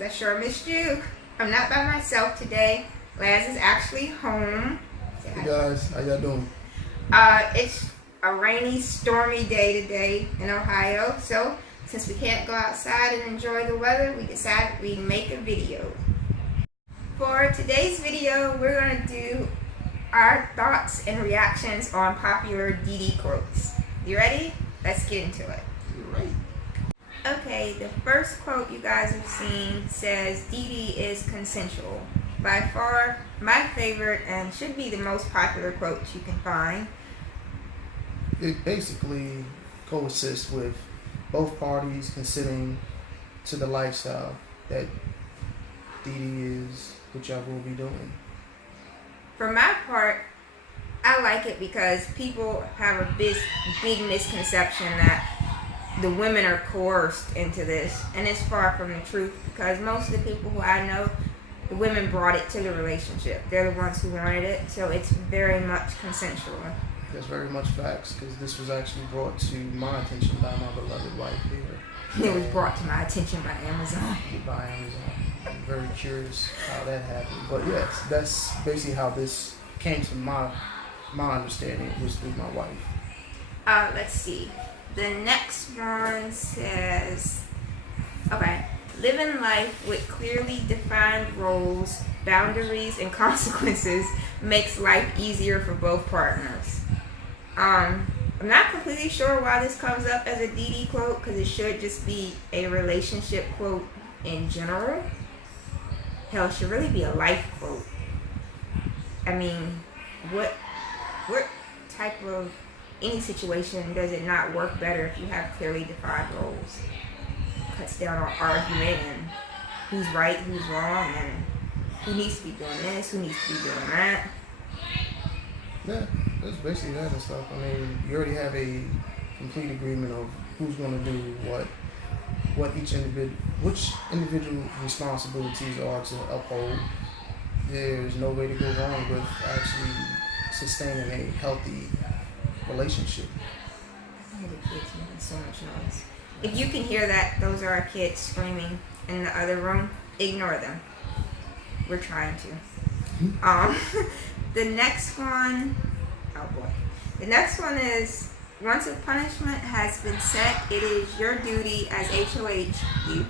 because I sure missed you. I'm not by myself today. Laz is actually home. Hey guys, how y'all doing? It's a rainy, stormy day today in Ohio, so since we can't go outside and enjoy the weather, we decided we'd make a video. For today's video, we're going to do our thoughts and reactions on popular DD quotes. You ready? Let's get into it. You're right. Okay, the first quote you guys have seen says, DD is consensual. By far, my favorite and should be the most popular quote you can find. It basically coexists with both parties considering to the lifestyle that DD is, what y'all will be doing. For my part, I like it because people have a big misconception that the women are coerced into this, and it's far from the truth because most of the people who I know, the women brought it to the relationship. They're the ones who wanted it, so it's very much consensual. That's very much facts, because this was actually brought to my attention by my beloved wife here. It was brought to my attention by Amazon. By Amazon. I'm very curious how that happened. But yes, that's basically how this came to my understanding, was through my wife. Let's see. The next one says, okay, living life with clearly defined roles, boundaries, and consequences makes life easier for both partners. I'm not completely sure why this comes up as a DD quote, because it should just be a relationship quote in general. Hell, it should really be a life quote. I mean, what type of any situation does it not work better if you have clearly defined roles? Cuts down on argument and who's right, who's wrong, and who needs to be doing this, who needs to be doing that. Yeah, that's basically that and stuff. I mean, you already have a complete agreement of who's going to do which individual responsibilities are to uphold. There's no way to go wrong with actually sustaining a healthy relationship. I hear the kids making so much noise. If you can hear that, those are our kids screaming in the other room. Ignore them. We're trying to. The next one, oh boy. The next one is, once a punishment has been set, it is your duty as HOH, you,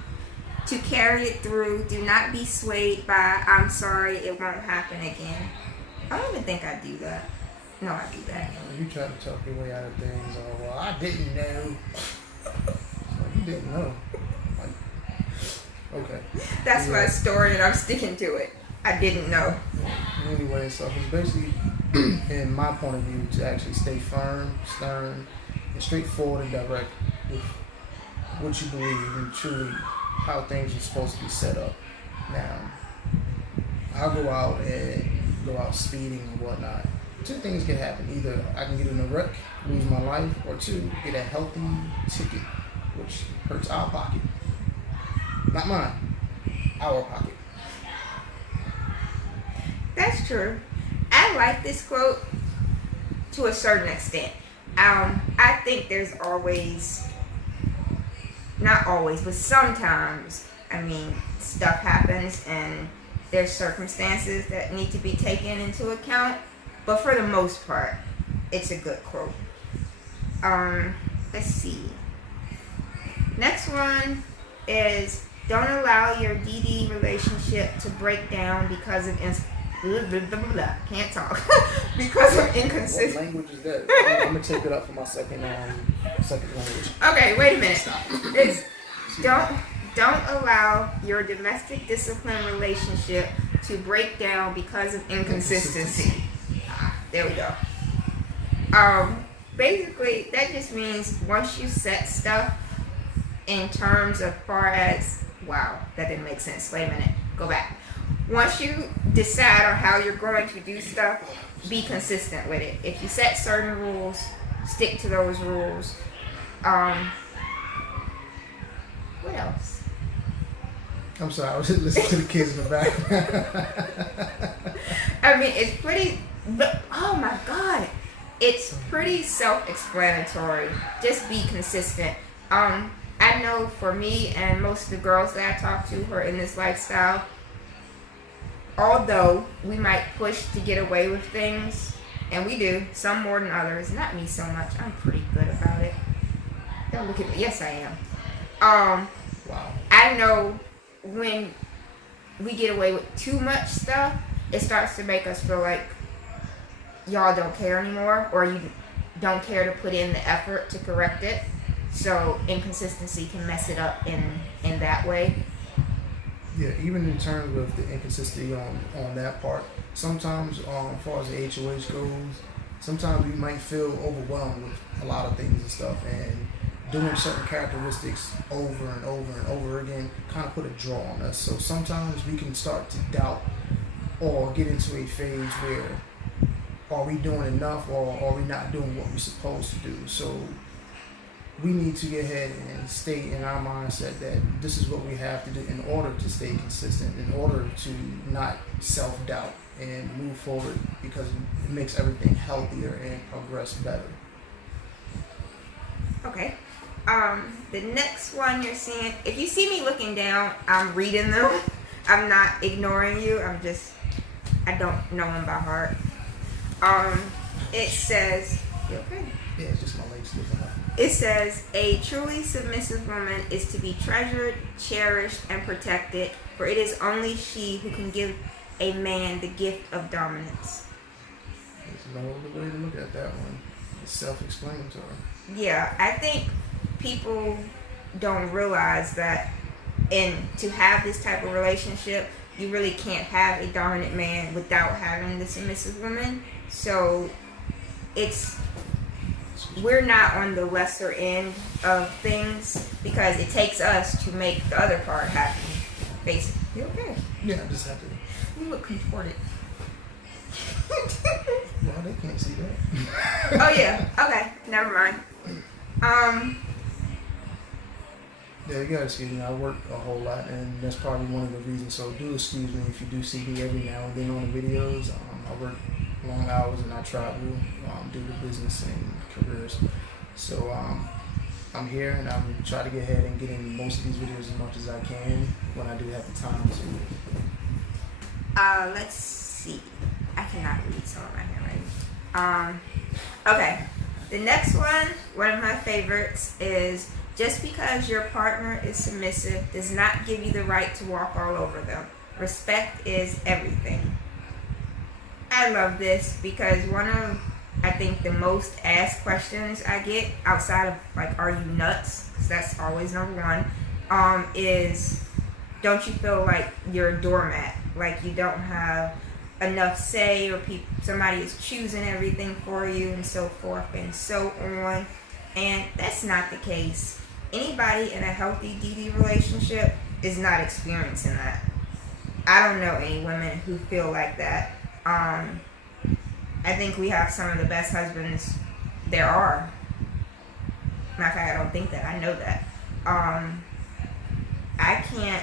to carry it through. Do not be swayed by, I'm sorry, it won't happen again. I don't even think I do that. No, I do that. You try to talk your way out of things. Oh, well, I didn't know. Like, you didn't know. Like, okay. That's my story, and I'm sticking to it. I didn't know. Anyway, so it's basically, in my point of view, to actually stay firm, stern, and straightforward and direct with what you believe and truly how things are supposed to be set up. Now, I'll go out speeding and whatnot. Two things can happen. Either I can get in a wreck, lose my life, or two, get a healthy ticket, which hurts our pocket. Not mine, our pocket. That's true. I like this quote to a certain extent. I think there's always, not always, but sometimes, I mean, stuff happens and there's circumstances that need to be taken into account. But for the most part, it's a good quote. Let's see. Next one is, don't allow your DD relationship to break down because of can't talk. Because of inconsistency. What language is that? I'm gonna take it up for my second language. Okay, wait a minute. It's don't allow your domestic discipline relationship to break down because of inconsistency. There we go. Basically, that just means once you set stuff in terms of far as, wow, that didn't make sense. Wait a minute. Go back. Once you decide on how you're going to do stuff, be consistent with it. If you set certain rules, stick to those rules. What else? I'm sorry, I was just listening to the kids in the back. I mean, it's pretty, oh my God. It's pretty self-explanatory. Just be consistent. I know for me and most of the girls that I talk to who are in this lifestyle, although we might push to get away with things, and we do, some more than others, not me so much. I'm pretty good about it. Don't look at me. Yes, I am. Wow. I know when we get away with too much stuff, it starts to make us feel like y'all don't care anymore, or you don't care to put in the effort to correct it. So inconsistency can mess it up in that way. Yeah, even in terms of the inconsistency on that part, sometimes as far as the HOH goes, sometimes we might feel overwhelmed with a lot of things and stuff, and doing certain characteristics over and over and over again kind of put a draw on us. So sometimes we can start to doubt or get into a phase where are we doing enough or are we not doing what we're supposed to do. So we need to get ahead and stay in our mindset that this is what we have to do in order to stay consistent, in order to not self-doubt and move forward, because it makes everything healthier and progress better. Okay. The next one you're seeing, if you see me looking down, I'm reading them. I'm not ignoring you. I don't know them by heart. It says, you okay? Yeah, it's just my legs sticking up. It says, a truly submissive woman is to be treasured, cherished, and protected, for it is only she who can give a man the gift of dominance. There's no other way to look at that one. It's self-explanatory. Yeah, I think people don't realize that to have this type of relationship, you really can't have a dominant man without having the submissive woman. So we're not on the lesser end of things, because it takes us to make the other part happen. Basically. You okay? Yeah, I just have to. You look contorted. Well, they can't see that. Oh yeah. Okay. Never mind. Yeah, you gotta excuse me. I work a whole lot, and that's probably one of the reasons. So do excuse me if you do see me every now and then on the videos. I work long hours and I travel due to business and careers. So I'm here, and I'm trying to get ahead and get in most of these videos as much as I can when I do have the time to. Let's see. I cannot read some of my handwriting. Okay. The next one of my favorites, is just because your partner is submissive does not give you the right to walk all over them. Respect is everything. I love this because one of, I think, the most asked questions I get outside of like, are you nuts? Because that's always number one, is don't you feel like you're a doormat? Like you don't have enough say, or somebody is choosing everything for you, and so forth and so on. And that's not the case. Anybody in a healthy DD relationship is not experiencing that. I don't know any women who feel like that. I think we have some of the best husbands there are. Matter of fact, I don't think that. I know that. I can't.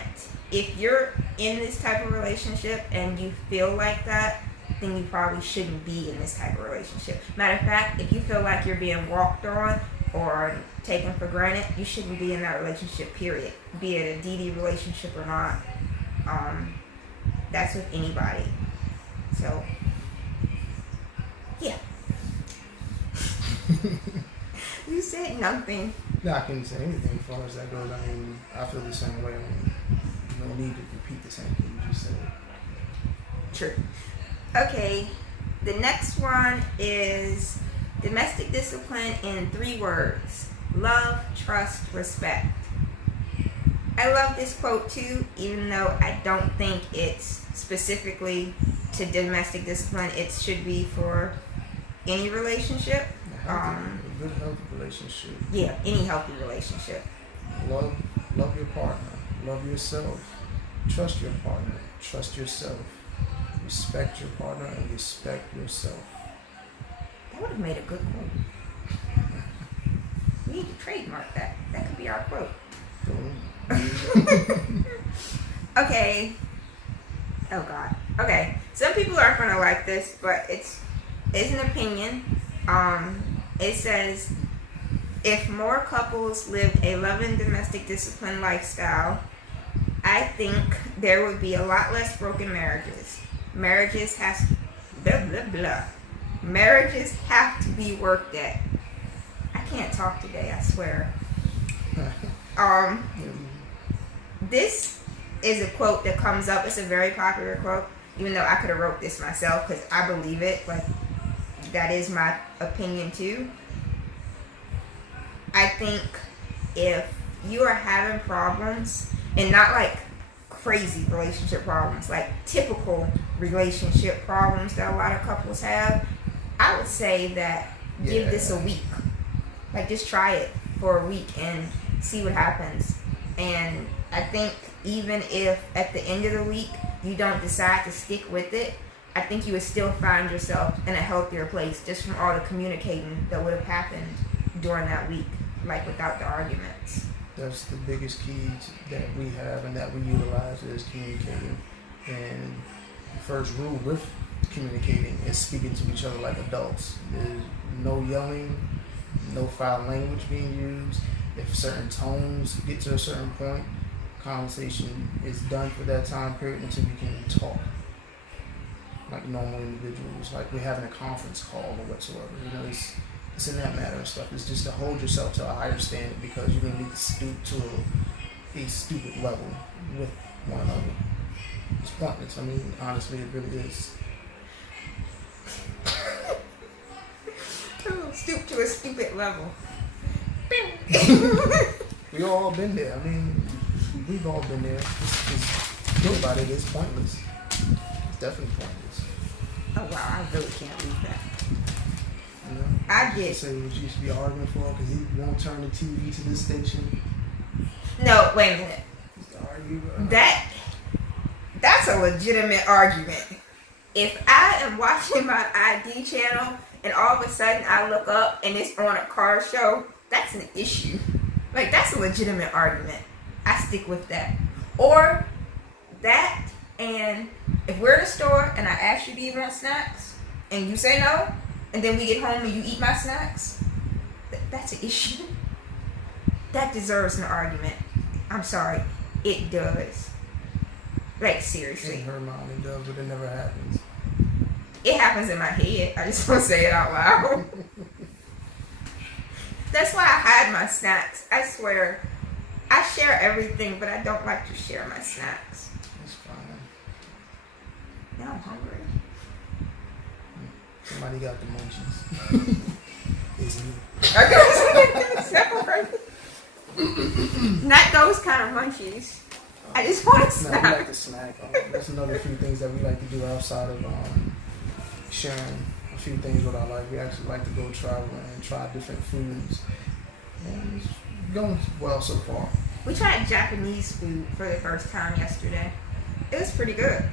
If you're in this type of relationship and you feel like that, then you probably shouldn't be in this type of relationship. Matter of fact, if you feel like you're being walked on or taken for granted, you shouldn't be in that relationship, period. Be it a DD relationship or not. That's with anybody. So, yeah. You said nothing. No, I can't say anything as far as that goes. I mean, I feel the same way. I mean, no need to repeat the same thing you just said. True. Okay, the next one is domestic discipline in 3 words: love, trust, respect. I love this quote too, even though I don't think it's specifically to domestic discipline. It should be for any relationship. A good, healthy relationship. Yeah, any healthy relationship. Love your partner. Love yourself. Trust your partner. Trust yourself. Respect your partner and respect yourself. That would have made a good quote. We need to trademark that. That could be our quote. Okay. Oh God. Okay. Some people aren't gonna like this, but it's an opinion. It says if more couples lived a loving domestic discipline lifestyle, I think there would be a lot less broken marriages. Marriages have to be worked at. I can't talk today, I swear. This is a quote that comes up. It's a very popular quote, even though I could have wrote this myself because I believe it. Like, that is my opinion too. I think if you are having problems, and not like crazy relationship problems, like typical relationship problems that a lot of couples have, I would say that give this a week. Like, just try it for a week and see what happens. And I think even if at the end of the week you don't decide to stick with it, I think you would still find yourself in a healthier place just from all the communicating that would have happened during that week, like without the arguments. That's the biggest key that we have and that we utilize is communicating. And the first rule with communicating is speaking to each other like adults. There's no yelling, no foul language being used. If certain tones get to a certain point, conversation is done for that time period until we can talk like normal individuals, like we're having a conference call or whatsoever. You know, it's in that matter of stuff. It's just to hold yourself to a higher standard because you're gonna need to stoop to a stupid level with one another. It's pointless. I mean, honestly, it really is. Stoop to a stupid level. We all been there. I mean, we've all been there. Think about it. It's pointless. It's definitely pointless. Oh wow, I really can't read that. You know, I get. Say what you should be arguing for because he won't turn the TV to this station. No, wait a minute. Argue, that's a legitimate argument. If I am watching my ID channel and all of a sudden I look up and it's on a car show, that's an issue. Like, that's a legitimate argument. I stick with that. Or that, and if we're in a store and I ask you, do you want snacks? And you say no, and then we get home and you eat my snacks, that's an issue. That deserves an argument. I'm sorry. It does. Like, seriously. In her mind it does, but it never happens. It happens in my head. I just don't say it out loud. That's why I hide my snacks. I swear. I share everything, but I don't like to share my snacks. That's fine. Now I'm hungry. Somebody got the munchies. It's me. I gotta separate. Not those kind of munchies. I just want to snack. No, we like to snack. That's another few things that we like to do outside of sharing a few things with our life. We actually like to go travel and try different foods. And it's going well so far. We tried Japanese food for the first time yesterday. It was pretty good.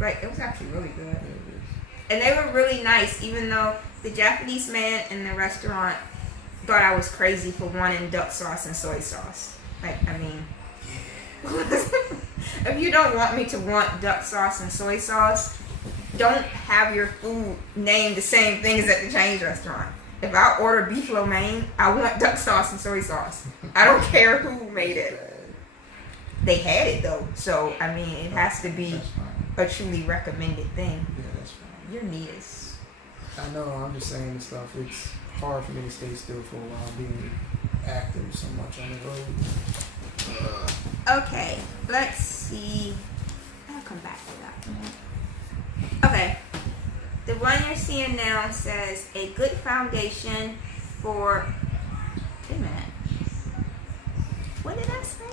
Like, it was actually really good. Yeah, it is. And they were really nice, even though the Japanese man in the restaurant thought I was crazy for wanting duck sauce and soy sauce. Like, I mean, if you don't want me to want duck sauce and soy sauce, don't have your food named the same thing as at the Chinese restaurant. If I order beef lo mein, I want duck sauce and soy sauce. I don't care who made it. They had it though, so I mean, it has to be a truly recommended thing. Yeah, that's fine. Your knee is. I know, I'm just saying this stuff. It's hard for me to stay still for a while being active so much on the road. Okay, let's see. I'll come back to that one. Okay, the one you're seeing now says a good foundation for. Wait a minute. What did I say?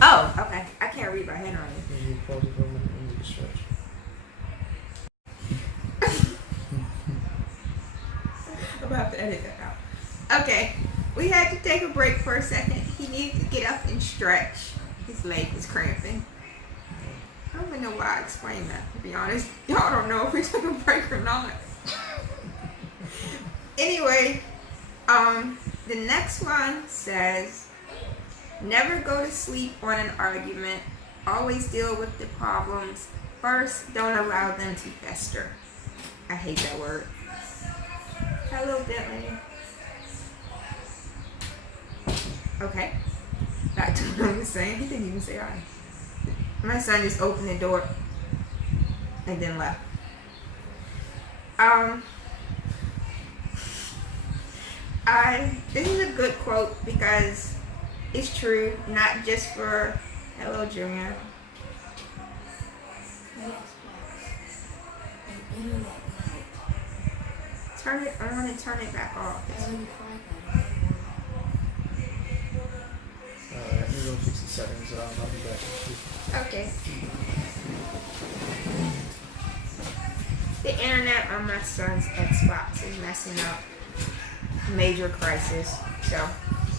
Oh, okay. I can't read my handwriting. You pause it for a minute and you can stretch. I'm gonna have to edit that out. Okay, we had to take a break for a second. He needed to get up and stretch. His leg was cramping. I don't even know why I explained that, to be honest. Y'all don't know if we took a break or not. Anyway, the next one says, never go to sleep on an argument. Always deal with the problems first. Don't allow them to fester. I hate that word. Hello, Bentley. Okay. Back to what I was saying. He didn't even say hi. My son just opened the door and then left. This is a good quote because it's true, not just for hello Junior. Turn it on and turn it back off. Let me go fix the settings. I'll be back. Okay. The internet on my son's Xbox is messing up. Major crisis. So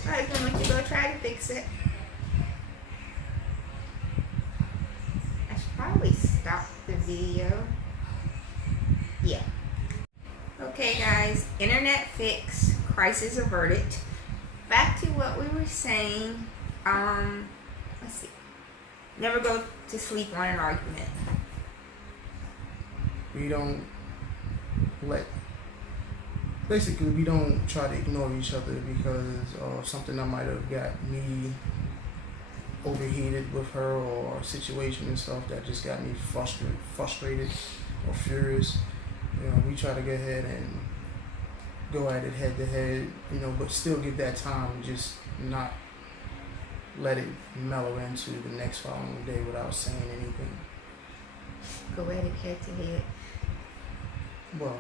I just want to go try to fix it. I should probably stop the video. Yeah. Okay guys, internet fix, crisis averted. Back to what we were saying. Let's see. Never go to sleep on an argument. We don't try to ignore each other because of something that might have got me overheated with her, or a situation and stuff that just got me frustrated or furious. We try to go ahead and go at it head to head, but still give that time and just not let it mellow into the next following day without saying anything. Go at it head to head. Well,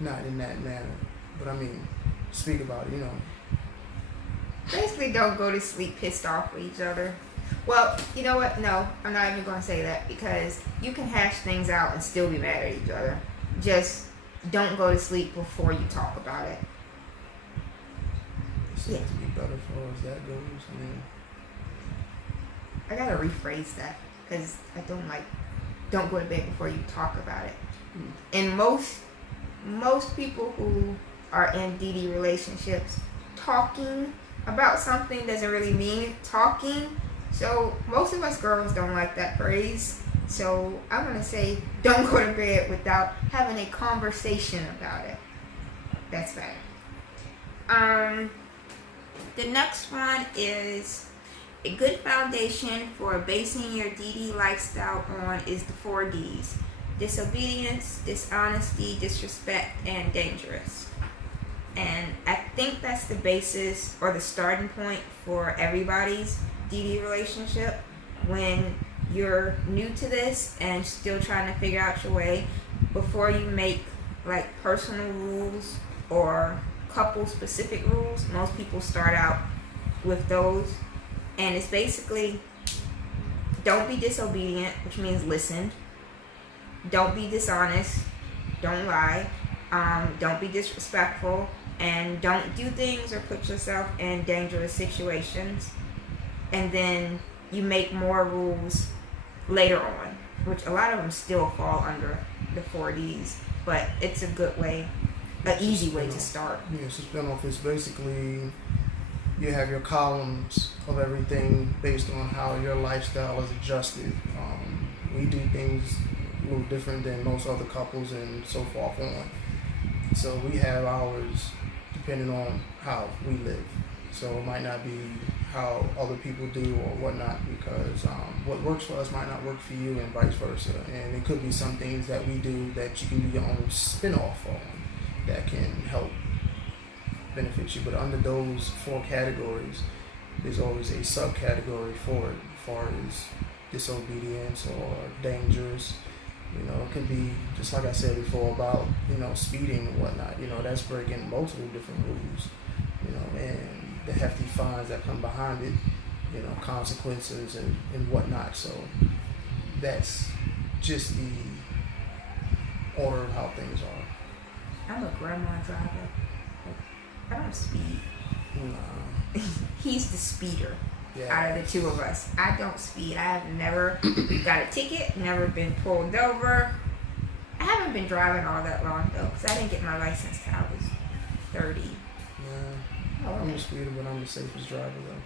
not in that manner, but I mean, speak about it, Basically, don't go to sleep pissed off with each other. Well, you know what? No, I'm not even going to say that because you can hash things out and still be mad at each other. Just don't go to sleep before you talk about it. It seems to be better as far as that goes. I gotta rephrase that because I don't go to bed before you talk about it. And most people who are in DD relationships, talking about something doesn't really mean talking. So most of us girls don't like that phrase. So I'm gonna say don't go to bed without having a conversation about it. That's bad. The next one is a good foundation for basing your DD lifestyle on is the 4 Ds. Disobedience, dishonesty, disrespect, and dangerous. And I think that's the basis or the starting point for everybody's DD relationship. When you're new to this and still trying to figure out your way, before you make like personal rules or couple specific rules, most people start out with those. And it's basically, don't be disobedient, which means listen. Don't be dishonest. Don't lie. Don't be disrespectful. And don't do things or put yourself in dangerous situations. And then you make more rules later on, which a lot of them still fall under the 4 Ds. But it's a good way, an easy way to start. Yeah, so spin-off is basically you have your columns of everything based on how your lifestyle is adjusted. We do things a little different than most other couples and so forth on. So we have ours depending on how we live. So it might not be how other people do or whatnot, because what works for us might not work for you and vice versa. And it could be some things that we do that you can do your own spin-off on that can help benefit you. But under those 4 categories, there's always a subcategory for it, as far as disobedience or dangerous. It could be, just like I said before, about, speeding and whatnot. That's breaking multiple different rules, and the hefty fines that come behind it, consequences and whatnot. So that's just the order of how things are. I'm a grandma driver. I don't speed. No. He's the speeder. Yeah. Out of the 2 of us, I don't speed. I have never got a ticket, never been pulled over. I haven't been driving all that long though, because I didn't get my license till I was 30. Yeah. I'm a speeder, but I'm the safest driver though.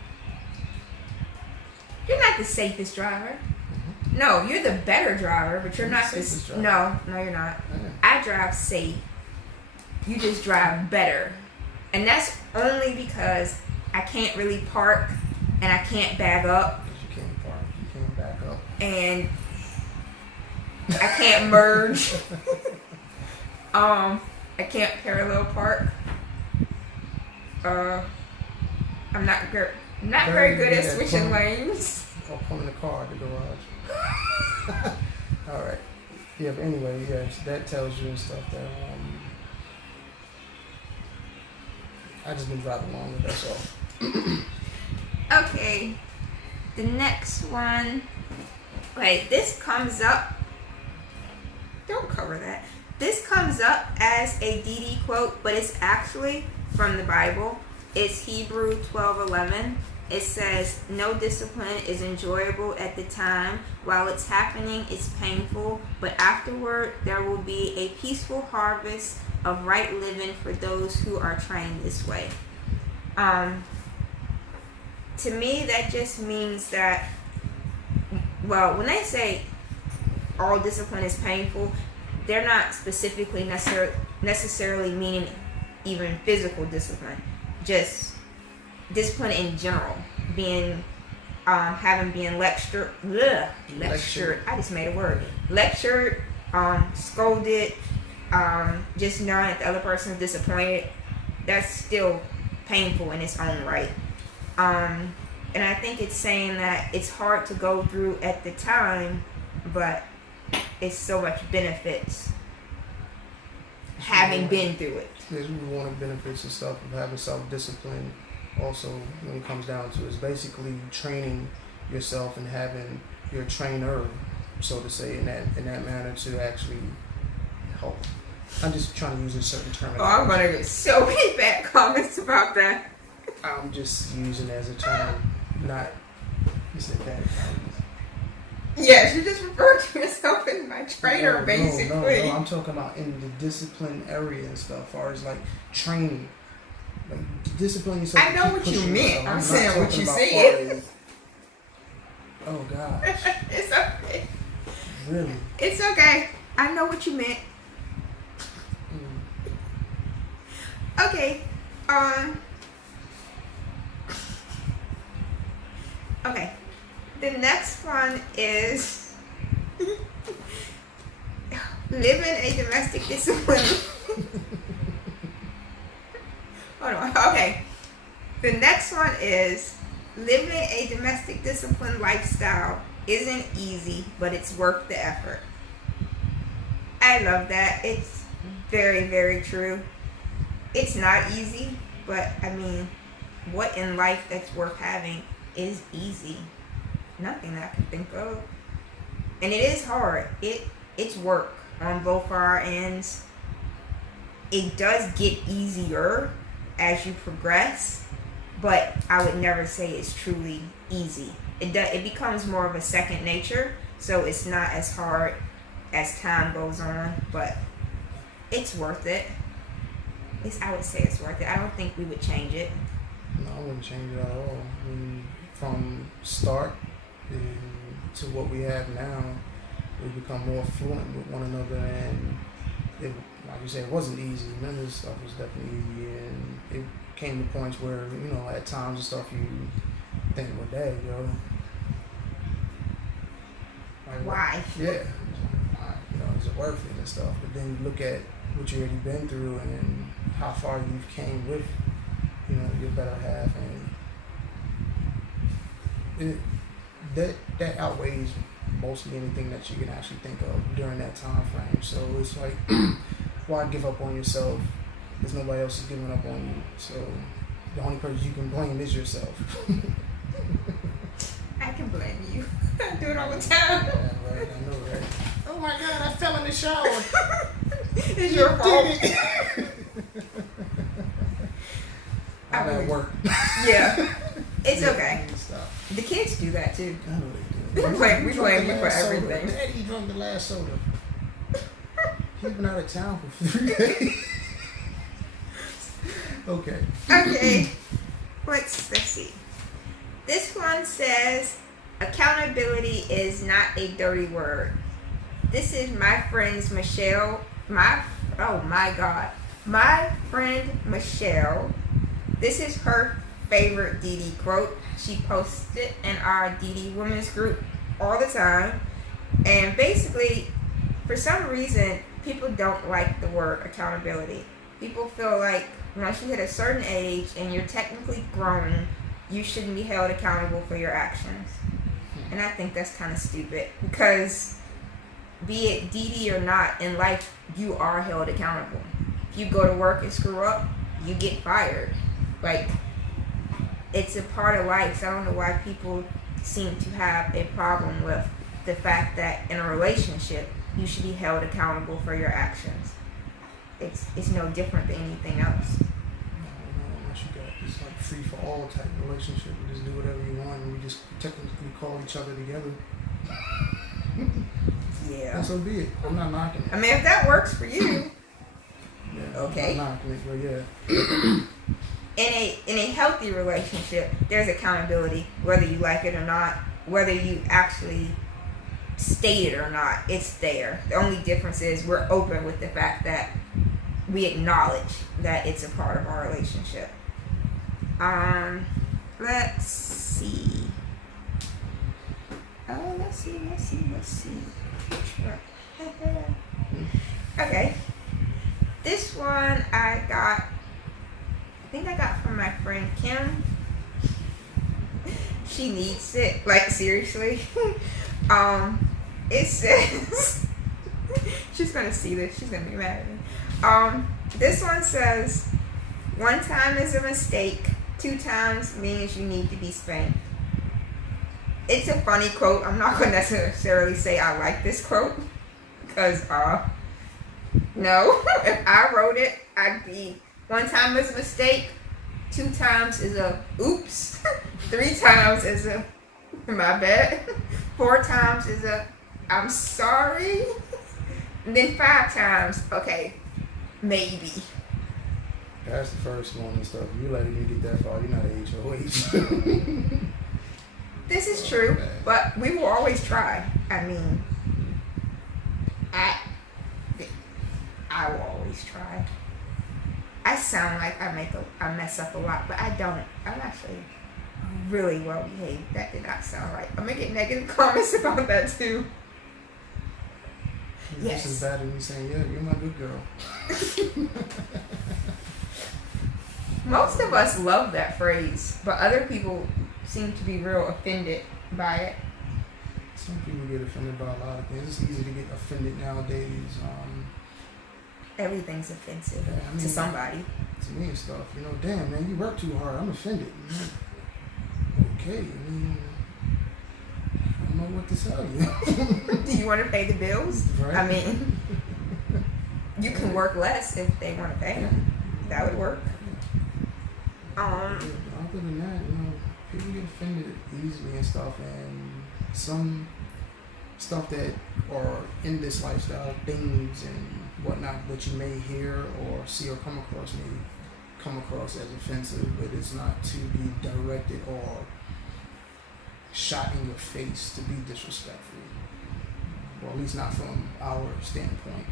You're not the safest driver. Mm-hmm. No, you're the better driver, but you're not the safest driver. No, you're not. Yeah. I drive safe. You just drive better. And that's only because I can't really park and I can't back up. Because you can't park, you can't back up. And I can't merge. I can't parallel park. I'm not very good at switching lanes. Or pulling the car at the garage. All right. Yeah, but anyway, yes, that tells you and stuff that I just been driving longer. That's all. Okay. The next one. Wait, this comes up. Don't cover that. This comes up as a DD quote, but it's actually from the Bible. It's Hebrew 12:11. It says, "No discipline is enjoyable at the time. While it's happening, it's painful, but afterward there will be a peaceful harvest of right living for those who are trained this way." To me, that just means that, well, when they say all discipline is painful, they're not specifically necessarily meaning even physical discipline, just discipline in general, being being lectured. I just made a word. Lectured, scolded, just knowing that the other person is disappointed. That's still painful in its own right. And I think it's saying that it's hard to go through at the time, but it's so much benefits having been through it. There's one of the benefits and stuff of having self-discipline. Also, when it comes down to it, is basically training yourself and having your trainer, so to say, in that manner to actually help. I'm just trying to use a certain term. Oh, I'm gonna get so many bad comments about that. I'm just using it as a term, not it's a bad comments. Yes, you just referred to yourself as my trainer, basically. No, I'm talking about in the discipline area and stuff, as far as like training. Like discipline yourself. I know what you meant. I'm saying what you said. Oh gosh. It's okay. Really? It's okay. I know what you meant. Okay. Okay. The next one is living a domestic discipline. Hold on. Okay. The next one is living a domestic discipline lifestyle isn't easy, but it's worth the effort. I love that. It's very, very true. It's not easy, but I mean, what in life that's worth having is easy? Nothing that I can think of. And it is hard. It's work on both our ends. It does get easier as you progress, but I would never say it's truly easy. It becomes more of a second nature, so it's not as hard as time goes on, but it's worth it. At least I would say it's worth it. I don't think we would change it. No, I wouldn't change it at all. I mean, from start to what we have now, we become more fluent with one another, and it, like you said, it wasn't easy. None of this stuff was definitely easy, and it came to points where, you know, at times and stuff you think, well, dang, yo. Like, why? Yeah. You know, is it worth it and stuff? But then you look at what you already been through and how far you've came with, you know, your better half, and that outweighs mostly anything that you can actually think of during that time frame. So it's like, why give up on yourself? There's nobody else is giving up on you. So the only person you can blame is yourself. I can blame you. I do it all the time. Yeah, right. I know, right? Oh my God, I fell in the shower. It's your fault. How that work? Yeah. It's okay. Stop. The kids do that too. I know they do. We blame you for everything. Daddy drank the last soda. He's been out of town for 3 days. Okay. Okay. Let's see. This one says accountability is not a dirty word. This is my friend's Michelle. My friend Michelle. This is her favorite Dee Dee quote. She posts it in our Dee Dee Women's group all the time. And basically, for some reason, people don't like the word accountability. People feel like once you hit a certain age and you're technically grown, you shouldn't be held accountable for your actions. And I think that's kind of stupid because be it Dee Dee or not, in life, you are held accountable. If you go to work and screw up, you get fired. Like, it's a part of life. So I don't know why people seem to have a problem with the fact that in a relationship, you should be held accountable for your actions. It's no different than anything else. No, unless you got this like free for all type relationship, you just do whatever you want, and we just technically call each other together. Yeah. And so be it. I'm not knocking it. I mean, if that works for you, Yeah, okay. I'm not knocking it, but yeah. In a healthy relationship, there's accountability, whether you like it or not, whether you actually state it or not. It's there. The only difference is we're open with the fact that we acknowledge that it's a part of our relationship. Let's see. Oh, let's see. Okay. This one I think I got from my friend Kim. She needs it. Like, seriously. It says, she's gonna see this. She's gonna be mad at me. This one says, 1 time is a mistake. 2 times means you need to be spanked. It's a funny quote. I'm not gonna necessarily say I like this quote because, no. If I wrote it, I'd be 1 time is a mistake. 2 times is a oops. 3 times is a my bad. 4 times is a I'm sorry. And then 5 times, okay, maybe. That's the first one and stuff. You letting me get that far, you're not an HOH. This is true, but we will always try. I mean, I will always try. I sound like I mess up a lot, but I don't. I'm actually really well behaved. That did not sound right. I'm gonna get negative comments about that too. Yes. This is better than me saying, yeah, you're my good girl. Most of us love that phrase, but other people seem to be real offended by it. Some people get offended by a lot of things. It's easy to get offended nowadays. Everything's offensive Yeah, to somebody. To me and stuff, damn man, you work too hard. I'm offended. Okay, I don't know what to tell you. Do you want to pay the bills? Right. I mean, you can work less if they want to pay. That would work. Other than that, people get offended easily and stuff, and some stuff that are in this lifestyle, things and whatnot that you may hear or see or come across as offensive, but it's not to be directed or shot in your face to be disrespectful, or at least not from our standpoint.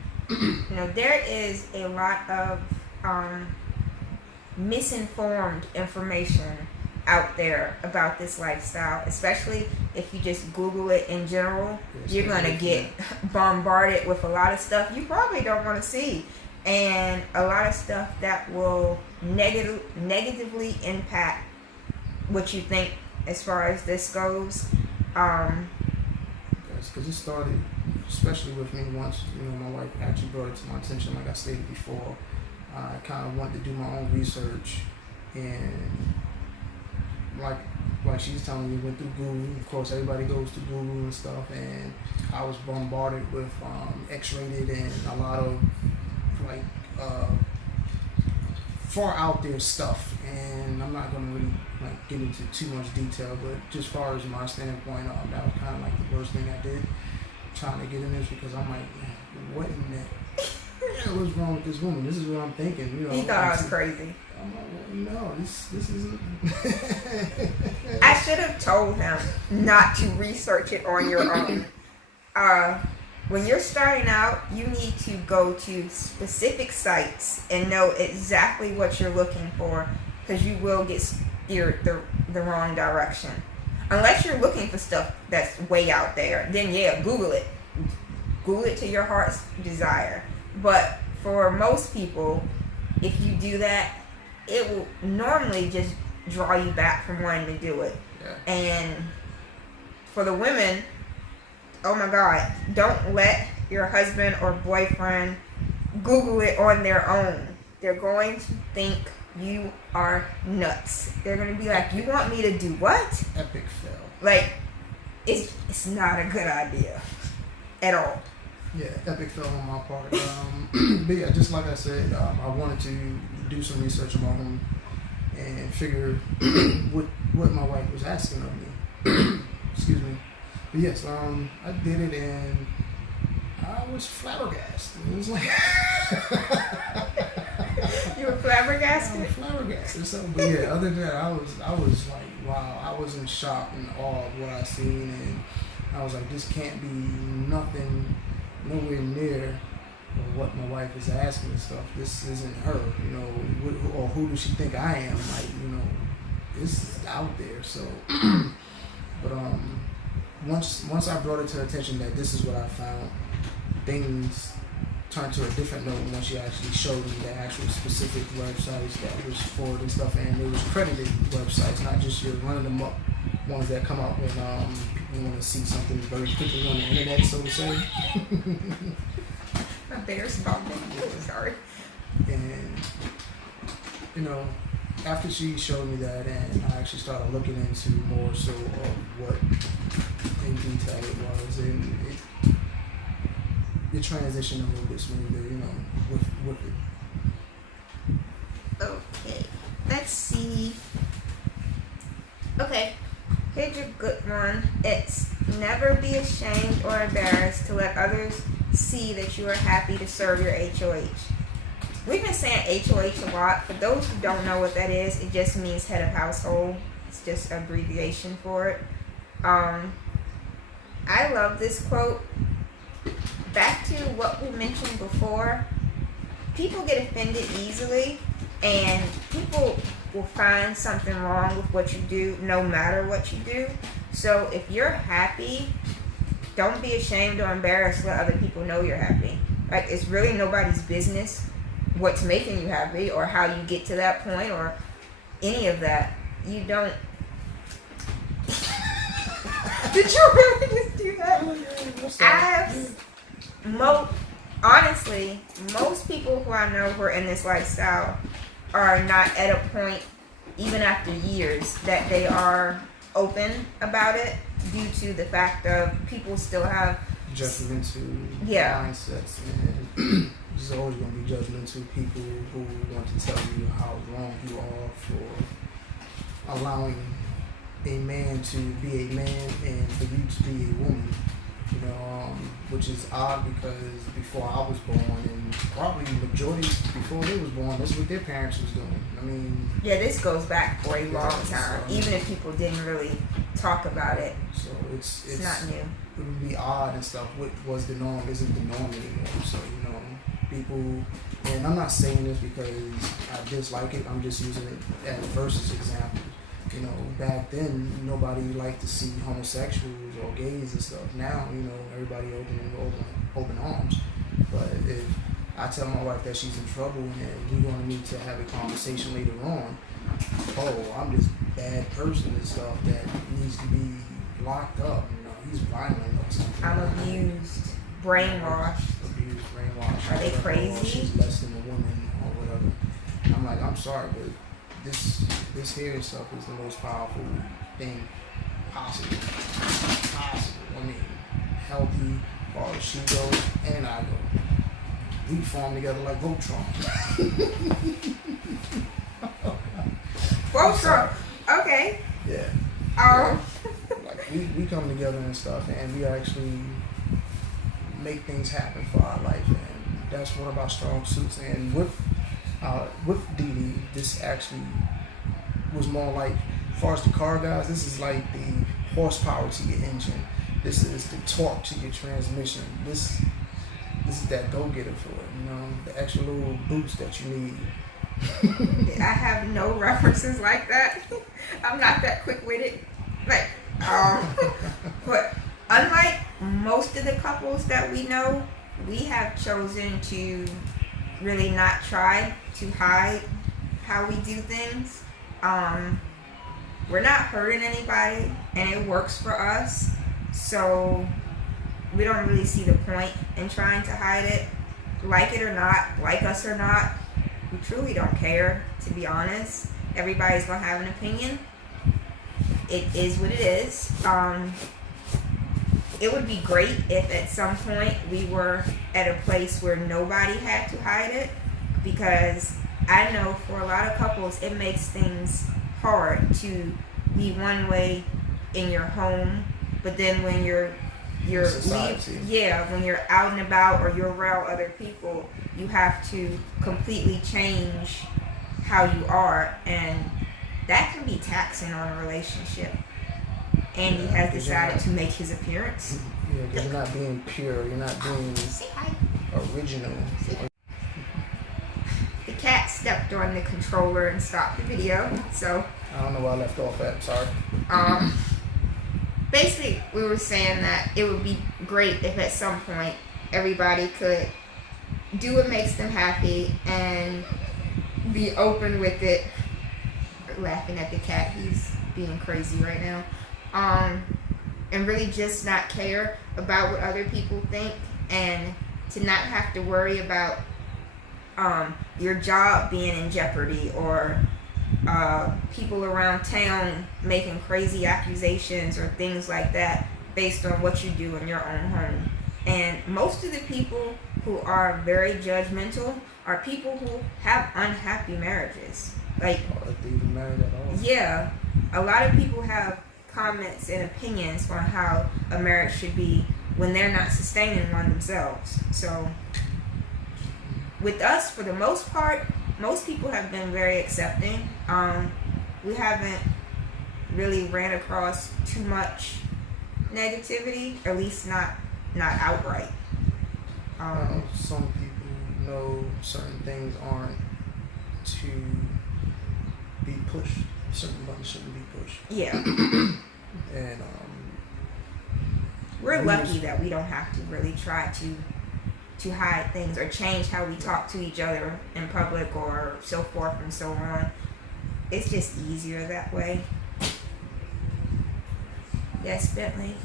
There is a lot of misinformed information out there about this lifestyle, especially if you just Google it in general. You're going to get bombarded with a lot of stuff you probably don't want to see, and a lot of stuff that will negatively impact what you think as far as this goes. Because it started, especially with me once, my wife actually brought it to my attention, like I stated before. I kind of wanted to do my own research, and like she's telling me, went through Google. Of course, everybody goes to Google and stuff, and I was bombarded with X-rated and a lot of far out there stuff. And I'm not gonna really get into too much detail, but just far as my standpoint, that was kind of like the worst thing I did, trying to get in this, because I'm like, what in the what's wrong with this woman? This is what I'm thinking. He thought I was crazy. I'm like, well, no, this isn't. I should have told him not to research it on your own. When you're starting out, you need to go to specific sites and know exactly what you're looking for, because you will get the wrong direction. Unless you're looking for stuff that's way out there, then yeah, Google it. Google it to your heart's desire. But for most people, if you do that, it will normally just draw you back from wanting to do it. Yeah. And for the women, oh my God, don't let your husband or boyfriend Google it on their own. They're going to think you are nuts. They're going to be like, you want me to do what? Epic fail. Like, it's not a good idea at all. Yeah, epic fail on my part. But yeah, just like I said, I wanted to do some research on my own and figure what my wife was asking of me. Excuse me. But yes, I did it and I was flabbergasted. It was like You were flabbergasted? I was flabbergasted. So, but yeah, other than that, I was like, wow, I was in shock and awe of what I seen, and I was like, this can't be nothing, nowhere near what my wife is asking and stuff. This isn't her, you know, or who does she think I am? Like, you know, this is out there. So, but once I brought it to her attention that this is what I found, things turned to a different note once she actually showed me the actual specific websites that was for it and stuff, and it was credited websites, not just your run them up ones that come up when people want to see something very quickly on the internet, so to say. Embarrassed about that. Sorry. And you know, after she showed me that, and I actually started looking into more so of what in detail it was, and it transitioned a little bit smoother, you know, with it. Okay. Let's see. Okay. Here's a good one. It's never be ashamed or embarrassed to let others see that you are happy to serve your HOH. We've been saying HOH a lot. For those who don't know what that is, it just means head of household. It's just an abbreviation for it. I love this quote. Back to what we mentioned before, people get offended easily, and people will find something wrong with what you do no matter what you do. So if you're happy, don't be ashamed or embarrassed to let other people know you're happy. Like, it's really nobody's business what's making you happy or how you get to that point or any of that. You don't. Did you really just do that? Honestly, most people who I know who are in this lifestyle are not at a point, even after years, that they are open about it due to the fact of people still have judgmental mindsets, and there's always going to be judgmental people who want to tell you how wrong you are for allowing a man to be a man and for you to be a woman. You know, which is odd because before I was born, and probably the majority before they was born, that's what their parents was doing. I mean, yeah, this goes back for a long time, even if people didn't really talk about it. So it's not new. It would be odd and stuff. What was the norm isn't the norm anymore. So, you know, people, and I'm not saying this because I dislike it. I'm just using it as versus example. You know, back then nobody liked to see homosexuals or gays and stuff. Now, you know, everybody open arms. But if I tell my wife that she's in trouble and we're going to need to have a conversation later on, oh, I'm this bad person and stuff that needs to be locked up. You know, he's violent or something. I'm abused, brainwashed. Are they crazy? She's less than a woman or whatever. I'm like, I'm sorry, but this here stuff is the most powerful thing possible. I mean, healthy, as far as she goes and I go. We form together like Voltron. Voltron. Okay. Yeah. Like we come together and stuff, and we actually make things happen for our life, and that's one of our strong suits. And with Dee Dee, this actually was more like, as far as the car guys, this is like the horsepower to your engine. This is the torque to your transmission. This is that go-getter for it, you know, the extra little boost that you need. I have no references like that. I'm not that quick-witted. Like, but unlike most of the couples that we know, we have chosen to really not try to hide how we do things. We're not hurting anybody, and it works for us. So we don't really see the point in trying to hide it. Like it or not, like us or not, we truly don't care, to be honest. Everybody's gonna have an opinion. It is what it is. It would be great if at some point we were at a place where nobody had to hide it, because I know for a lot of couples it makes things hard to be one way in your home, but then when you're when you're out and about or you're around other people, you have to completely change how you are, and that can be taxing on a relationship. Andy has decided to make his appearance. Yeah, because you're not being pure. You're not being original. The cat stepped on the controller and stopped the video. So I don't know where I left off at. Sorry. Basically, we were saying that it would be great if at some point everybody could do what makes them happy and be open with it. Laughing at the cat, he's being crazy right now. And really just not care about what other people think, and to not have to worry about your job being in jeopardy, or people around town making crazy accusations or things like that based on what you do in your own home. And most of the people who are very judgmental are people who have unhappy marriages. Like, or if they even married at all. Yeah, a lot of people have comments and opinions on how a marriage should be when they're not sustaining one themselves. So with us, for the most part, most people have been very accepting. We haven't really ran across too much negativity, or at least not outright. Some people know certain things aren't to be pushed. Certain buttons shouldn't be pushed. Yeah. And we're lucky that we don't have to really try to hide things or change how we talk to each other in public or so forth and so on. It's just easier that way. Yes, Bentley.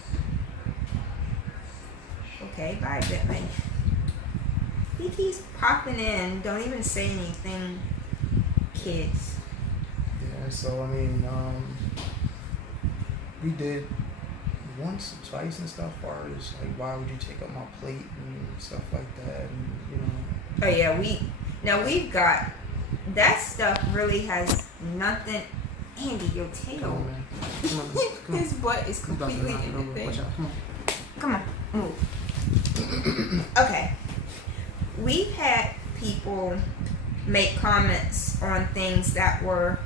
Okay, bye, Bentley. He keeps popping in. Don't even say anything, kids. Yeah, so I mean, we did once or twice and stuff, far as like, why would you take up my plate and stuff like that, and you know. Oh yeah, we've got that stuff. Really has nothing. Andy, your tail. Come on. His butt is completely in the thing. Watch out. Come on, move. Okay. We've had people make comments on things that were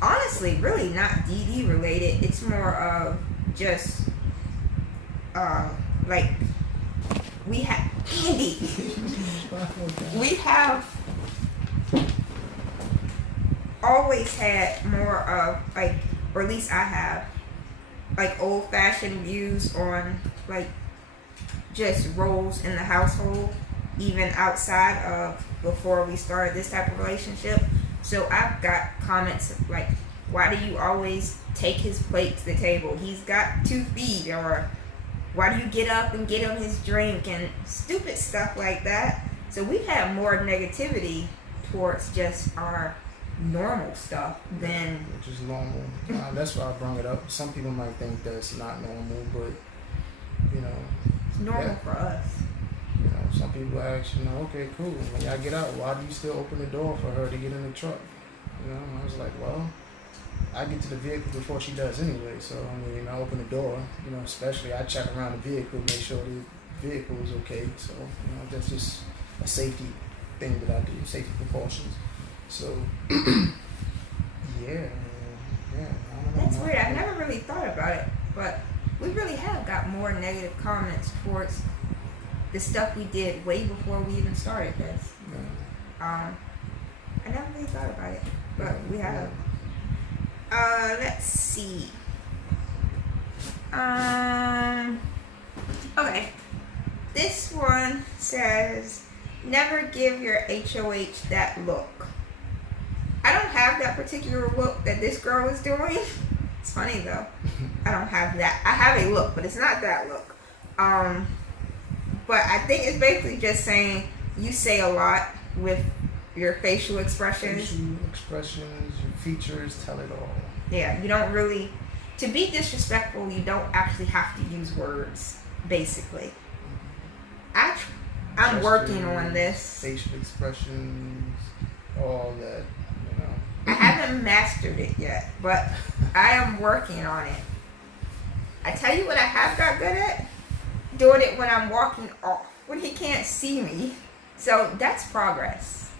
honestly really not DD related. It's more of just like we have Andy. We have always had more of like, or at least I have, like old-fashioned views on like just roles in the household, even outside of before we started this type of relationship. So I've got comments like, why do you always take his plate to the table? He's got 2 feet. Or why do you get up and get him his drink? And stupid stuff like that. So we've had more negativity towards just our normal stuff than... Which is normal. That's why I brought it up. Some people might think that's not normal, but you know, it's normal for us. You know, some people ask, you know, okay, cool. When y'all get out, why do you still open the door for her to get in the truck? You know, I was like, well, I get to the vehicle before she does anyway. So, I mean, I open the door, you know, especially I check around the vehicle, make sure the vehicle is okay. So, you know, that's just a safety thing that I do, safety precautions. So, yeah. I don't know. That's weird. I've never really thought about it, but we really have got more negative comments towards the stuff we did way before we even started this. Yeah. I never really thought about it, but we have. Let's see. Okay. This one says, never give your HOH that look. I don't have that particular look that this girl is doing. It's funny though. I don't have that. I have a look, but it's not that look. But I think it's basically just saying you say a lot with your facial expressions. Facial expressions, your features, tell it all. Yeah, you don't really. To be disrespectful, you don't actually have to use words. Basically, I'm working on this. Facial expressions, all that. I haven't mastered it yet, but I am working on it. I tell you what I have got good at? Doing it when I'm walking off, when he can't see me. So that's progress.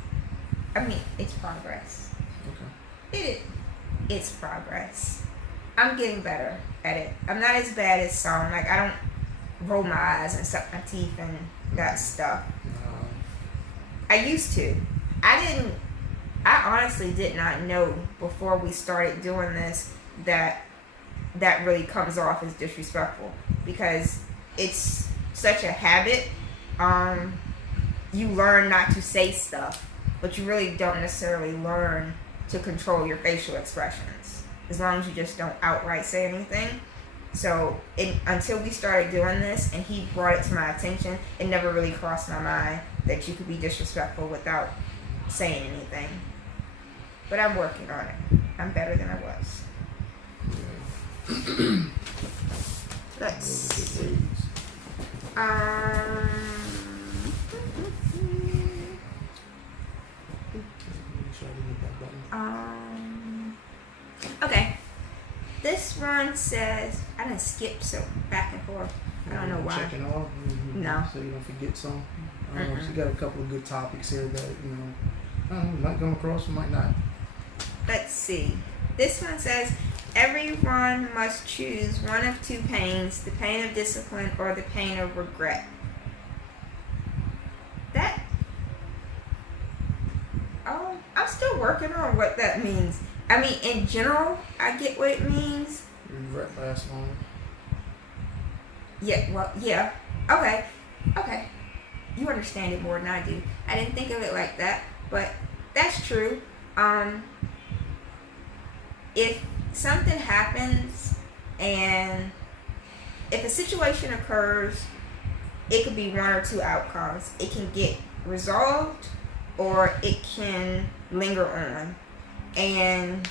I mean, it's progress. Okay. It's progress. I'm getting better at it. I'm not as bad as some. Like, I don't roll my eyes and suck my teeth and that stuff. I used to. I honestly did not know before we started doing this that really comes off as disrespectful, because it's such a habit. You learn not to say stuff, but you really don't necessarily learn to control your facial expressions, as long as you just don't outright say anything. So until we started doing this and he brought it to my attention, it never really crossed my mind that you could be disrespectful without saying anything. But I'm working on it. I'm better than I was. Yeah. Let's see. Okay. This one says, I done skip so back and forth. I don't know why. Checking off. No. So you don't forget some. She got a couple of good topics here that, I don't know, might come across, might not. Let's see. This one says, everyone must choose one of two pains, the pain of discipline or the pain of regret. I'm still working on what that means. I mean, in general, I get what it means. Regret lasts long. Yeah, well, yeah. Okay. You understand it more than I do. I didn't think of it like that, but that's true. If something happens and if a situation occurs, it could be one or two outcomes. It can get resolved or it can linger on. And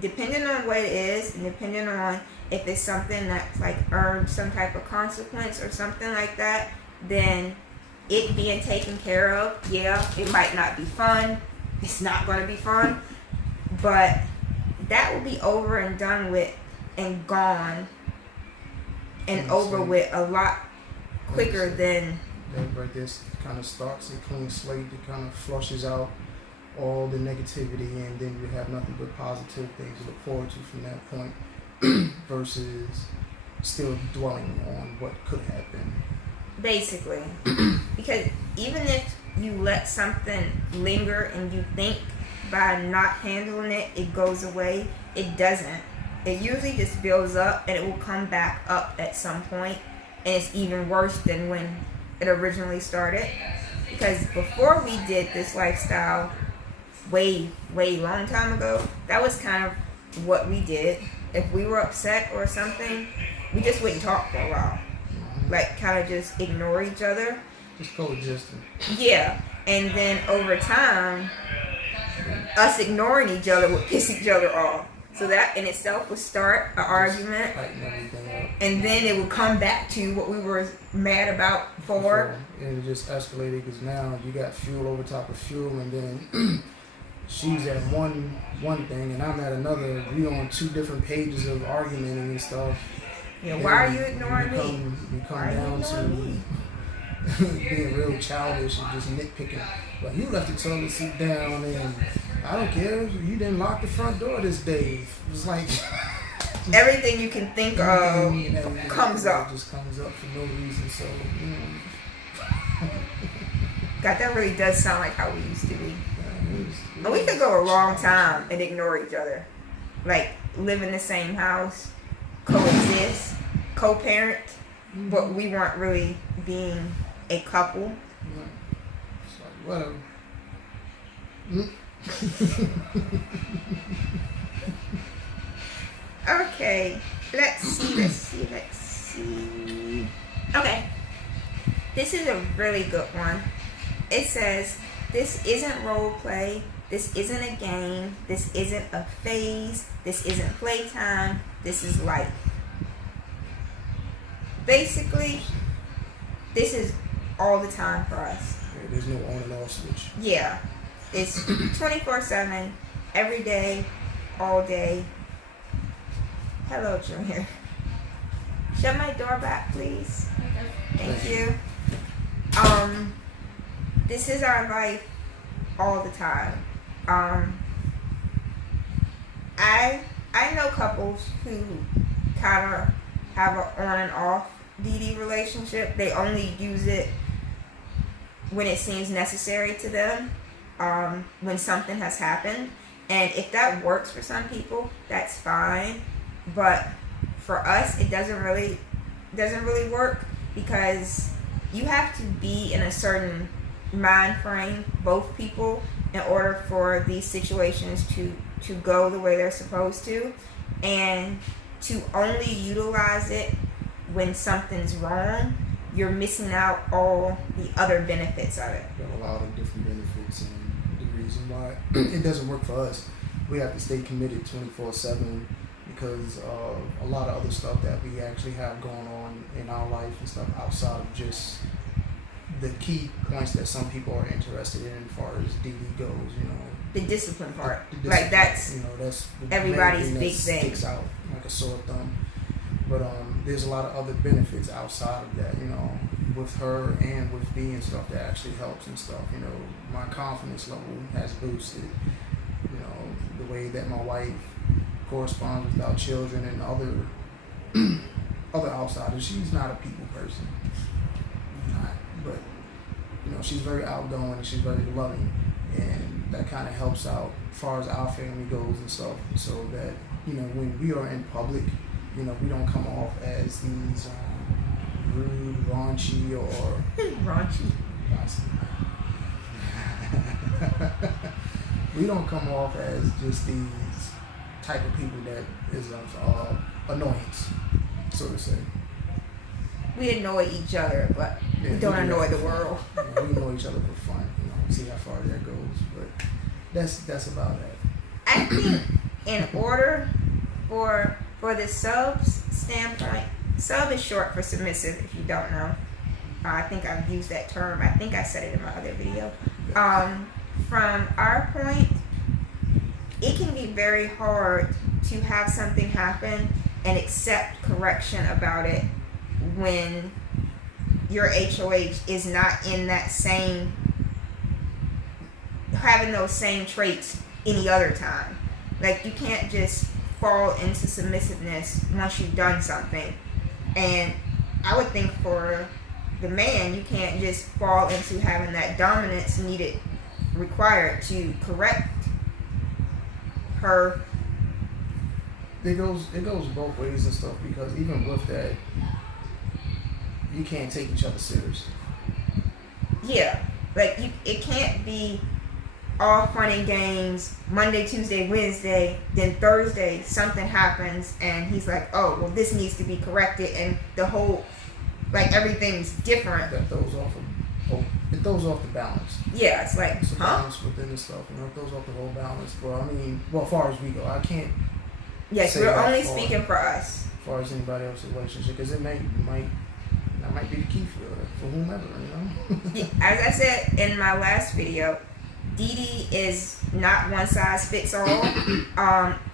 depending on what it is, and depending on if it's something that's like earned some type of consequence or something like that, then it being taken care of, yeah, it might not be fun. It's not going to be fun. But that will be over and done with and gone and over with a lot quicker than... That right there kind of starts a clean slate. It kind of flushes out all the negativity, and then you have nothing but positive things to look forward to from that point versus still dwelling on what could happen. Basically. Because even if you let something linger and you think by not handling it, it goes away, it doesn't. It usually just builds up and it will come back up at some point, and it's even worse than when it originally started. Because before we did this lifestyle, way long time ago, that was kind of what we did. If we were upset or something, we just wouldn't talk for a while. Like, kind of just ignore each other. Just coexisting. Yeah. And then over time, us ignoring each other would piss each other off. So that in itself would start an argument. And then it would come back to what we were mad about before. And it just escalated because now you got fuel over top of fuel, and then she's at one thing and I'm at another. We on two different pages of argument and stuff. Yeah, why are you ignoring me? You come down to being real childish and just nitpicking. Like, you left the toilet seat down, and I don't care. You didn't lock the front door this day. It was like everything you can think of comes up. Just comes up for no reason. So, God, that really does sound like how we used to be. And we could go a long time and ignore each other. like live in the same house, coexist, co-parent, but we weren't really being a couple. Right. It's like, whatever. Okay, let's see. Okay, this is a really good one. It says, this isn't role play, this isn't a game, this isn't a phase, this isn't playtime, this is life. Basically, this is all the time for us. Yeah, there's no on and off switch. Yeah, it's 24/7, every day, all day. Hello, Junior. Shut my door back, please. Thank you. This is our life all the time. I know couples who kind of have an on and off DD relationship. They only use it when it seems necessary to them, when something has happened. And if that works for some people, that's fine. But for us, it doesn't really work, because you have to be in a certain mind frame, both people, in order for these situations to go the way they're supposed to. And to only utilize it when something's wrong, you're missing out all the other benefits of it. Got a lot of different benefits, and the reason why it doesn't work for us, we have to stay committed 24/7 because of a lot of other stuff that we actually have going on in our life and stuff outside of just the key points that some people are interested in as far as DD goes, you know. The discipline part. The discipline, like that's you know, that's the everybody's main thing big that thing. sticks out like a sore thumb. But there's a lot of other benefits outside of that, you know, with her and with me and stuff that actually helps and stuff. You know, my confidence level has boosted. You know, the way that my wife corresponds with our children and other outsiders. She's not a people person, but you know, she's very outgoing and she's very loving, and that kind of helps out as far as our family goes and stuff. So that, you know, when we are in public, you know, we don't come off as these rude, raunchy, or raunchy. We don't come off as just these type of people that is of annoyance, so to say. We annoy each other, but we don't annoy the world. Yeah, we annoy each other for fun, you know, see how far that goes. But that's about it. I think in order for the subs standpoint, sub is short for submissive, if you don't know. I think I've used that term. I think I said it in my other video. From our point, it can be very hard to have something happen and accept correction about it when your HOH is not in that same, having those same traits any other time. Like, you can't just fall into submissiveness once you've done something. And I would think for the man, you can't just fall into having that dominance required to correct her. It goes both ways and stuff, because even with that, you can't take each other serious. Yeah, like it can't be all fun and games Monday, Tuesday, Wednesday, then Thursday something happens and he's like, oh, well, this needs to be corrected, and the whole, like, everything's different. That throws off it throws off the balance. Yeah, it's like, it's a balance within the stuff, you know, it throws off the whole balance. Well, I mean, as far as we go, I can't. Yes, we're only speaking for us. As far as anybody else's relationship, because that might be the key for whomever, you know. Yeah, as I said in my last video, DD is not one size fits all.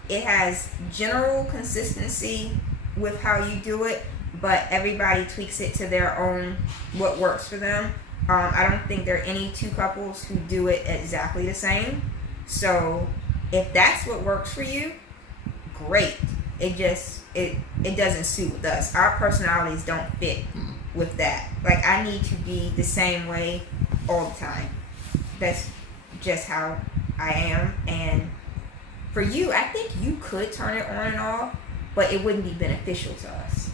It has general consistency with how you do it, but everybody tweaks it to their own, what works for them. I don't think there are any two couples who do it exactly the same. So if that's what works for you, great. It doesn't suit with us. Our personalities don't fit with that. Like, I need to be the same way all the time. That's just how I am, and For you, I think you could turn it on and off, but it wouldn't be beneficial to us.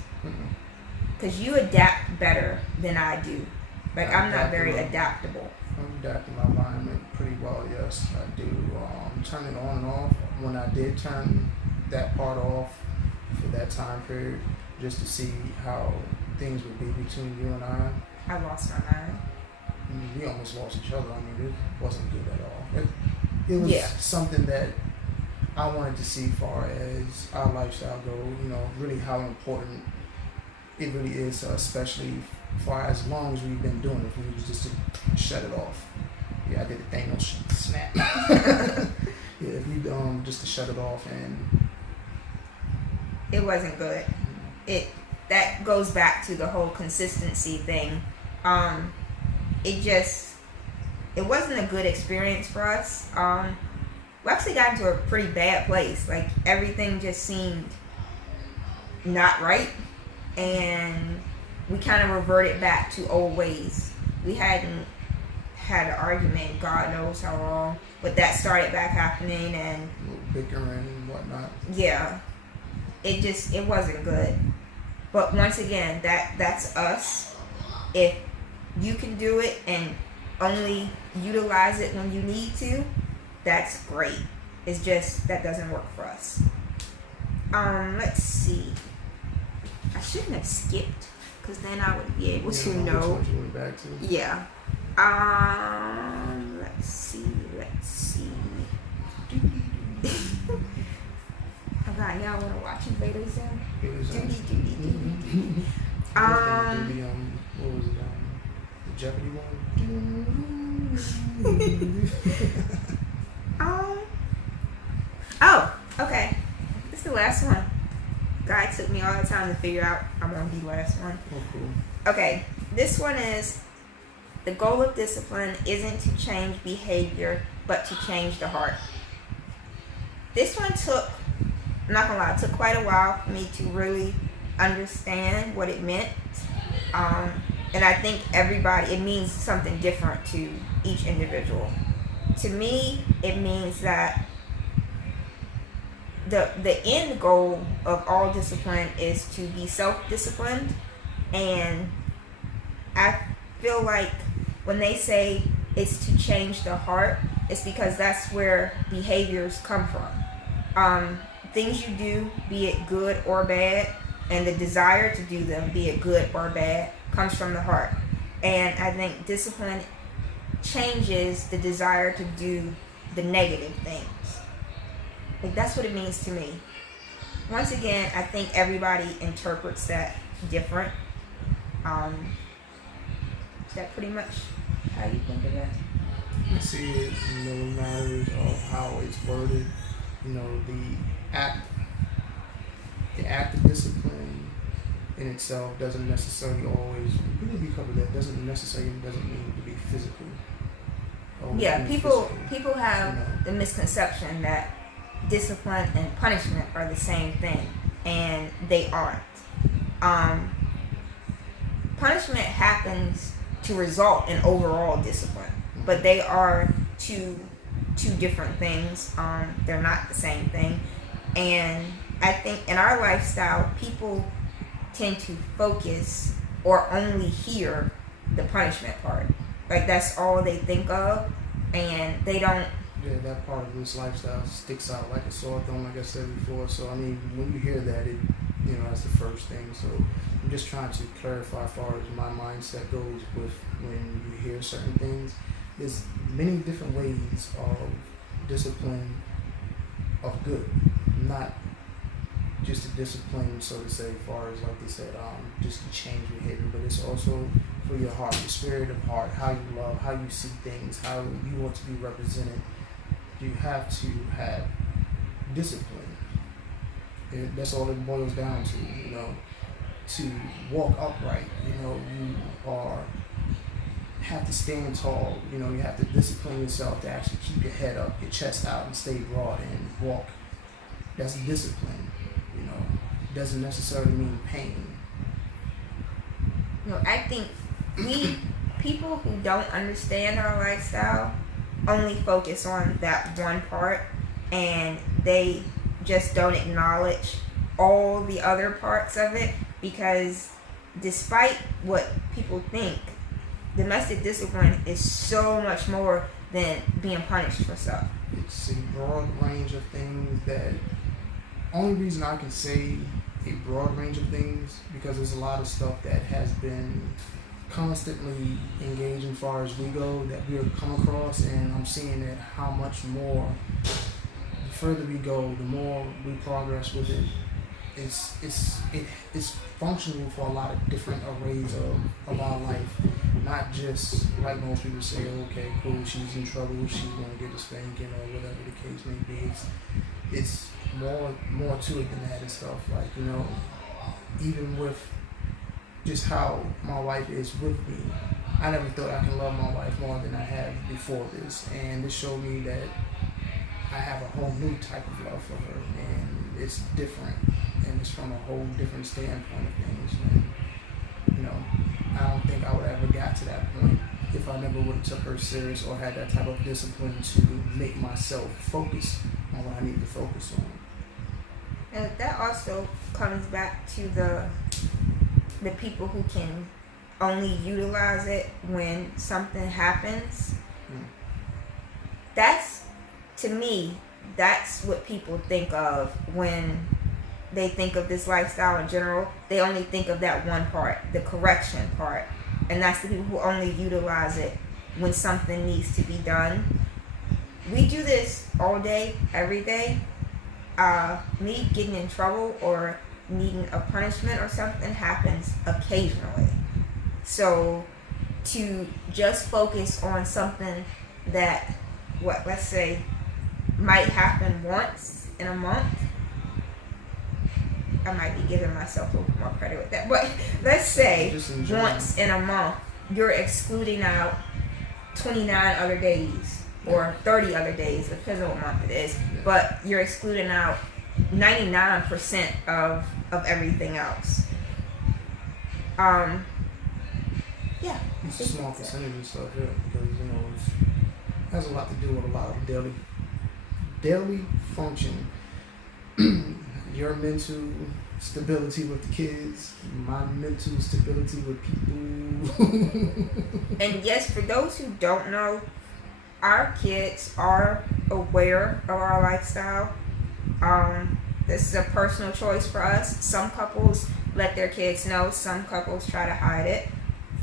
Because you adapt better than I do. Like, I'm not very adaptable. I'm adapting my environment pretty well, yes, I do. Turn it on and off. When I did turn that part off for that time period, just to see how things would be between you and I lost my mind. we almost lost each other. I mean, it wasn't good at all. It was something that I wanted to see far as our lifestyle go, you know, really how important it really is, especially for as long as we've been doing it. We was just to shut it off. Yeah, I did the Thanos snap. Yeah, if we just to shut it off, and it wasn't good. That goes back to the whole consistency thing. It wasn't a good experience for us. We actually got into a pretty bad place. Like, everything just seemed not right, and we kind of reverted back to old ways. We hadn't had an argument, God knows how long, but that started back happening, and bickering and whatnot. Yeah, it wasn't good. But once again, that's us. If you can do it and only utilize it when you need to, that's great. It's just that doesn't work for us. Let's see. I shouldn't have skipped, because then I would be able to know. Which one you went back to? Yeah. Let's see. Oh God, y'all want to watch Invader Zim? Duty. What was it? The Jeopardy one? Oh, okay. This is the last one. God took me all the time to figure out I'm going to be the last one. Oh, cool. Okay, this one is, the goal of discipline isn't to change behavior, but to change the heart. This one took, I'm not going to lie, it took quite a while for me to really understand what it meant. And I think it means something different to each individual. To me, it means that the end goal of all discipline is to be self-disciplined, and I feel like when they say it's to change the heart, it's because that's where behaviors come from. Things you do, be it good or bad, and the desire to do them, be it good or bad, comes from the heart. And I think discipline changes the desire to do the negative things. Like, that's what it means to me. Once again, I think everybody interprets that different. Is that pretty much how you think of that? I see it, no matters of how it's worded. You know, the act of discipline in itself doesn't necessarily always, we covered that, doesn't mean to be physical. Yeah, people have the misconception that discipline and punishment are the same thing, and they aren't. Punishment happens to result in overall discipline, but they are two different things. They're not the same thing. And I think in our lifestyle, people tend to focus or only hear the punishment part. Like, that's all they think of, and they don't. Yeah, that part of this lifestyle sticks out like a sore thumb, like I said before. So, I mean, when you hear that, that's the first thing. So, I'm just trying to clarify as far as my mindset goes with when you hear certain things. There's many different ways of discipline of good, not just a discipline, so to say, as far as, like they said, just to change behavior, but it's also for your heart, your spirit of heart, how you love, how you see things, how you want to be represented. You have to have discipline. That's all it boils down to, to walk upright. You have to stand tall. You have to discipline yourself to actually keep your head up, your chest out, and stay broad and walk. That's discipline. Doesn't necessarily mean pain. I think people who don't understand our lifestyle only focus on that one part, and they just don't acknowledge all the other parts of it, because despite what people think, domestic discipline is so much more than being punished for stuff. It's a broad range of things that, only reason I can say a broad range of things, because there's a lot of stuff that has been constantly engaging as far as we go that we've come across, and I'm seeing that how much more, the further we go, the more we progress with it. It's functional for a lot of different arrays of our life, not just like most people say, okay, cool, she's in trouble, she's gonna get a spanking or whatever the case may be. It's more to it than that and stuff. Like, you know, even with just how my wife is with me, I never thought I can love my wife more than I have before this, and this showed me that I have a whole new type of love for her, and it's different, and it's from a whole different standpoint of things. And, you know, I don't think I would have ever got to that point if I never would have took her serious or had that type of discipline to make myself focus on what I need to focus on. And that also comes back to the people who can only utilize it when something happens. That's, to me, that's what people think of when they think of this lifestyle in general. They only think of that one part, the correction part. And that's the people who only utilize it when something needs to be done. We do this all day, every day. Me getting in trouble or needing a punishment or something happens occasionally. So to just focus on something that, let's say, might happen once in a month, I might be giving myself a little more credit with that, but let's say once in a month, you're excluding out 29 other days or 30 other days, depends on what month it is, but you're excluding out 99% of everything else. Yeah. It's a small percentage of stuff, yeah, because, you know, it has a lot to do with a lot of daily function. Your mental stability with the kids, my mental stability with people. And yes, for those who don't know, our kids are aware of our lifestyle. This is a personal choice for us. Some couples let their kids know, some couples try to hide it.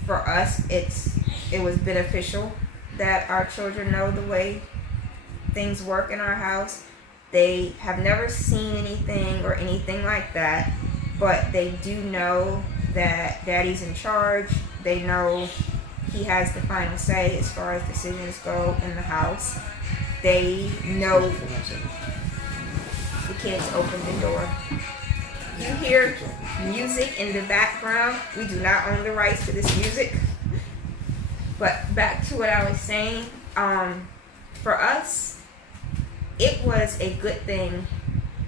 For us, it was beneficial that our children know the way things work in our house. They have never seen anything or anything like that, but they do know that Daddy's in charge. They know he has the final say as far as decisions go in the house. They know the kids open the door. You hear music in the background. We do not own the rights to this music. But back to what I was saying, for us, it was a good thing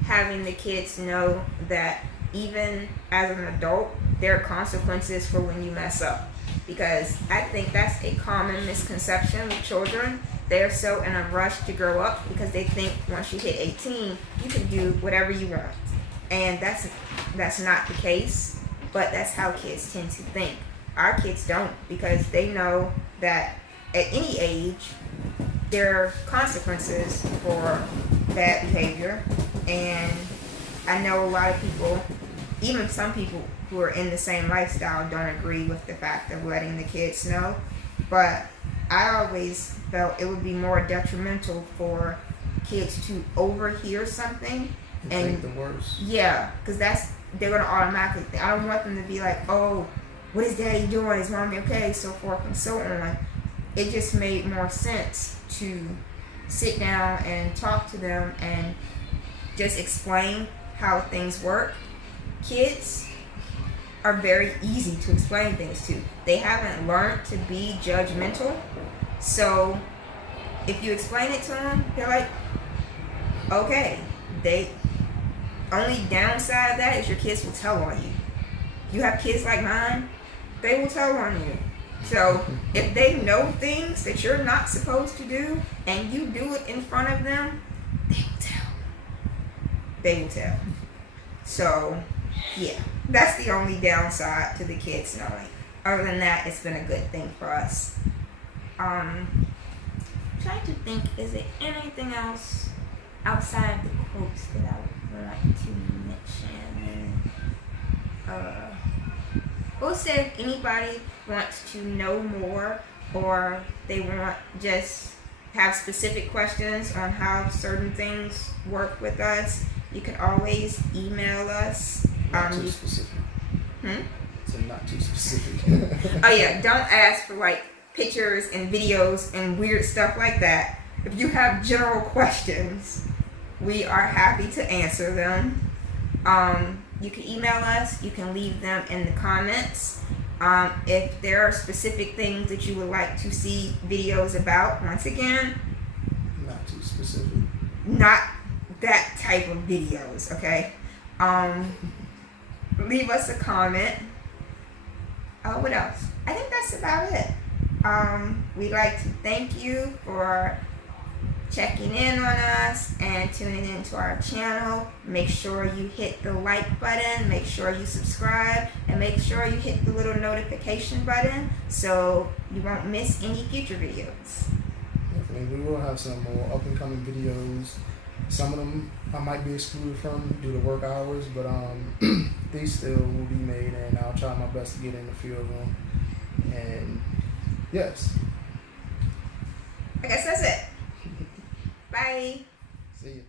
having the kids know that even as an adult, there are consequences for when you mess up. Because I think that's a common misconception with children. They're so in a rush to grow up because they think once you hit 18, you can do whatever you want. And that's not the case, but that's how kids tend to think. Our kids don't, because they know that at any age, there are consequences for bad behavior. And I know a lot of people, even some people who are in the same lifestyle, don't agree with the fact of letting the kids know. But I always felt it would be more detrimental for kids to overhear something and think the worst. Yeah, because they're gonna automatically think. I don't want them to be like, oh, what is Daddy doing? Is Mommy okay? So forth and so on. It just made more sense to sit down and talk to them and just explain how things work. Kids are very easy to explain things to. They haven't learned to be judgmental. So if you explain it to them, they're like, okay. They only downside of that is your kids will tell on you. You have kids like mine, they will tell on you. So if they know things that you're not supposed to do and you do it in front of them, they will tell they will tell. So, yeah, that's the only downside to the kids knowing. Other than that, it's been a good thing for us. Trying to think, is there anything else outside the quotes that I would like to mention? Also, if anybody wants to know more, or they want just have specific questions on how certain things work with us, you can always email us. Not too specific. So not too specific. Oh yeah, don't ask for like pictures and videos and weird stuff like that. If you have general questions, we are happy to answer them. You can email us. You can leave them in the comments. If there are specific things that you would like to see videos about, once again, Not too specific. not that type of videos, okay? Leave us a comment. What else? I think that's about it. We'd like to thank you for checking in on us and tuning into our channel. Make sure you hit the like button, make sure you subscribe, and make sure you hit the little notification button so you won't miss any future videos. Definitely. We will have some more up and coming videos. Some of them I might be excluded from due to work hours, but these still will be made, and I'll try my best to get in a few of them. And yes. I guess that's it. Bye. See you.